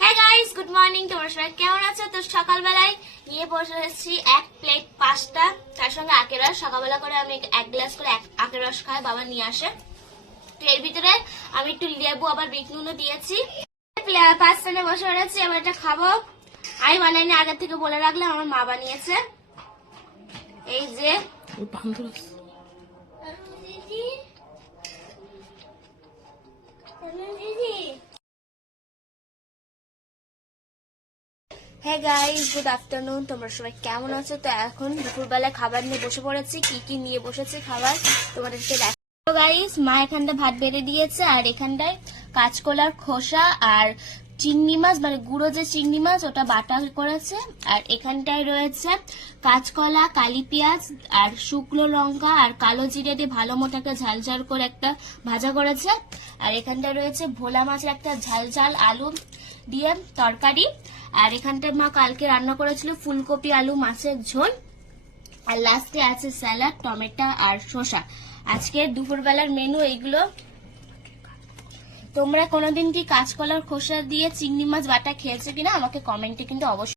হ্যাঁ guys good morning তোমরা সবাই কেমন আছো? তো সকালবেলায় নিয়ে বসে এসেছি এক প্লেট পাস্তা তার সঙ্গে আখের রস। সকালবেলা করে আমি এক গ্লাস করে আখের রস খাই, বাবা নিয়ে আসে। তো এর ভিতরে আমি একটু লেবু আবার বিট নুনও দিয়েছি। প্লে- পাস্তা বসে রয়েছি, এবার এটা খাব। আমি বানাইনি, আগের থেকে বলে রাখলাম, আমার মা বানিয়েছে। এই যে হ্যাঁ গাইস গুড আফটারনুন তোমরা সবাই কেমন আছো? তো এখন দুপুরবেলায় খাবার নিয়ে বসে পড়েছি। কি কি নিয়ে বসেছি খাবার? তোমাদেরকে দেখো গাইস মা এখানটা ভাত বেড়ে দিয়েছে আর এখানটায় কাঁচকলার খোসা আর চিংড়ি মাছ মানে গুঁড়ো যে চিংড়ি মাছ, ওটা বাটা করেছে। আর এখানটায় রয়েছে কাঁচকলা, কালি পেঁয়াজ আর শুকনো লঙ্কা আর কালো জিরে দিয়ে ভালো মতো একটা ঝাল ঝাল করে একটা ভাজা করেছে। আর এখানটায় রয়েছে ভোলা মাছের একটা ঝাল ঝাল আলু দিয়ে তরকারি। আর এখানটা মা কালকে রান্না করেছিল ফুলকপি, আলু, মাছের ঝোল। আর লাস্টে আছে স্যালাড টমেটো আর শসা। আজকে দুপুরবেলার মেনু এইগুলো। তোমরা কোনোদিন কি কাঁচকলার খোসা দিয়ে চিংড়ি মাছ বাটা খেয়েছো কিনা? আমাকে কমেন্টে কিন্তু অবশ্যই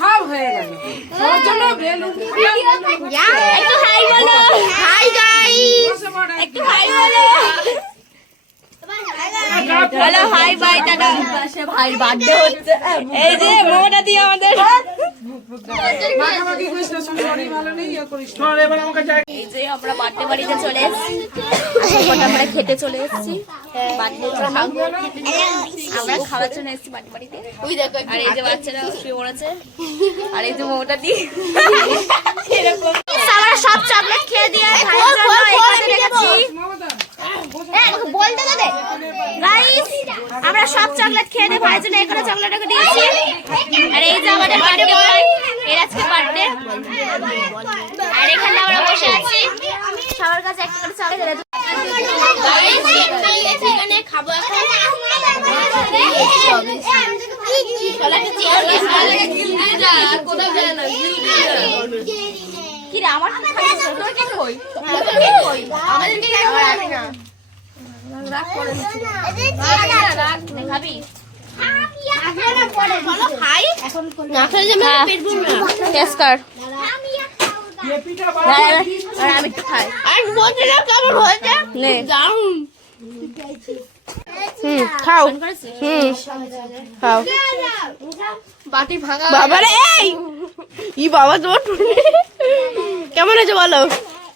সব হয়ে গেল ওর বেলুন একটু হাই বলো হাই গাইস একটু হাই বলো হ্যালো হাই বাই টাটা। সে ভাই বার্থডে হচ্ছে এই যে মোমোটা দিয়ে আমাদের। ইয়ে করিস না। চল এবার আমাকে যাই এই যে আমরা বার্থডে বাড়িতে চলে এসেছি। আমরা খেতে চলে এসেছি। আমরা খাওয়ার জন্য এসেছি বার্থডে বাড়িতে। আর এই যে বাচ্চারা শুয়ে পড়েছে। আর এই যে মোমোটা দিয়ে এরকম। সব চকলেট খেয়ে দিয়ে ভাইয়ের জন্য এখানে রেখেছি বলতে দে গাইস আমরা সব চকলেট খেয়ে দিয়ে ভাইয়ের জন্য এখানে চকলেট রেখে দিয়েছি। আর এই যে আমাদের বার্থডে বয় এর আজকে বার্থডে আর এখানে আমরা বসে আছি। সবার কাছে একটা করে চকলেট এখানে খাব কি রে আমার খাবি? খাও। খাও। বাটি ভাঙা বাবারে এই! বাবা তোমার কেমন আছে বলো?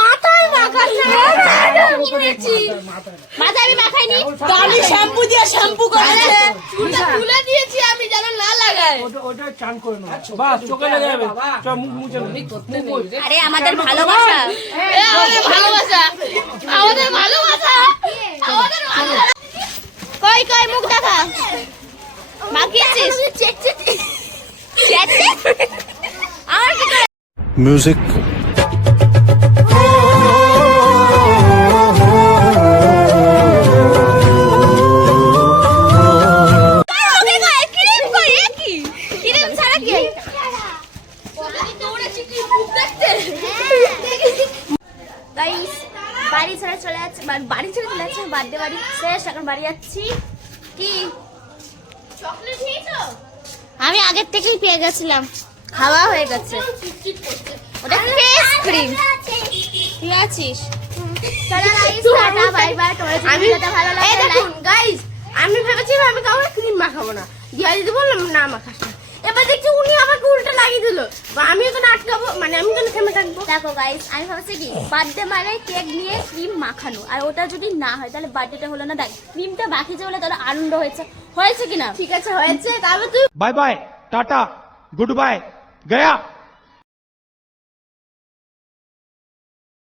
মাথায় না। আমি মাখাইনি। আমি শ্যাম্পু দিয়ে শ্যাম্পু করেছে। চুলটা তুলে দিয়েছি আমি যেন না লাগায়। ওটা ওটা চান করে নাও। বাস চোখে লেগে যাবে। চল মুখ মুছে। আরে আমাদের ভালোবাসা। আমাদের ভালোবাসা। আমাদের ভালোবাসা। আমাদের ভালোবাসা। কই কই মুখ দেখা। মাখিয়েছিস? চেক চেক চেটে আমার কি করে music বাড়ি ছেড়ে চলে যাচ্ছে বাড়ি ছেড়ে চলে যাচ্ছে বার্থডে বাড়ি শেষ এখন বাড়ি যাচ্ছি। কি? আমি আগের থেকেই পেয়ে গেছিলাম। খাওয়া হয়ে গেছে। ওটা ফেস ক্রিম। তুই আছিস? চলো গাইস টাটা বাই বাই। তোমার যদি আমি ভিডিওটা ভালো লাগে দেখুন গাইস আমি ভেবেছিলাম আমি কাউকে ক্রিম মাখাবো না। দিয়া দিদি বললাম না মাখাস না। এবার দেখছি উনি আমাকে উল্টো লাগিয়ে দিল। আমি এখন আটকাবো মানে আমি কেন থেমে থাকব। দেখো গাইস আমি ভাবছি কি বার্থডে মানে কেক নিয়ে ক্রিম মাখানো। আর ওটা যদি না হয় তাহলে বার্থডেটা হলো না দেখ ক্রিমটা বাকি যে হলে তাহলে আনন্দ হয়েছে। হয়েছে কিনা? ঠিক আছে হয়েছে। তারপর তুই bye bye tata good bye Gaya